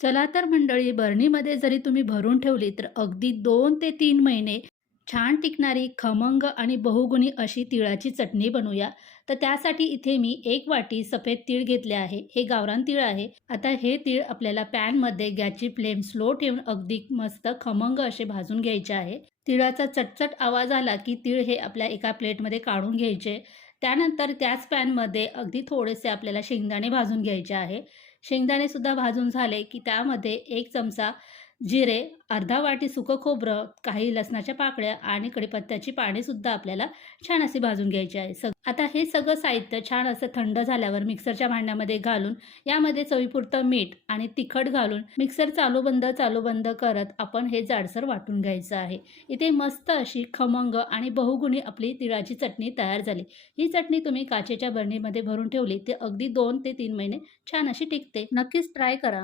चला तर मंडळी, बरणीमध्ये जरी तुम्ही भरून ठेवली तर अगदी 2 ते 3 महिने छान टिकणारी खमंग आणि बहुगुणी अशी तिळाची चटणी बनवूया. तर त्यासाठी इथे मी 1 वाटी सफेद तीळ घेतले आहे. हे गावरान तीळ आहे. आता हे तीळ आपल्याला पॅनमध्ये गॅसची फ्लेम स्लो ठेवून अगदी मस्त खमंग असे भाजून घ्यायचे आहे. तिळाचा चटचट आवाज आला की तीळ हे आपल्या एका प्लेटमध्ये काढून घ्यायचे. त्यानंतर त्याच पॅनमध्ये अगदी थोडेसे आपल्याला शेंगदाणे भाजून घ्यायचे आहे. शेंगदाणे सुद्धा भाजून झाले की त्यामध्ये 1 चमचा जिरे, अर्धा वाटी सुकं खोबरं, काही लसणाच्या पाकळ्या आणि कढीपत्त्याची पाने सुद्धा आपल्याला छान अशी भाजून घ्यायची आहे. आता हे सगळं साहित्य छान असं थंड झाल्यावर मिक्सरच्या भांड्यामध्ये घालून यामध्ये चवीपुरतं मीठ आणि तिखट घालून मिक्सर चालू बंद करत आपण हे जाडसर वाटून घ्यायचं आहे. इथे मस्त अशी खमंग आणि बहुगुणी आपली तिळाची चटणी तयार झाली. ही चटणी तुम्ही काचेच्या बरणीमध्ये भरून ठेवली ते अगदी 2 ते 3 महिने छान अशी टिकते. नक्कीच ट्राय करा.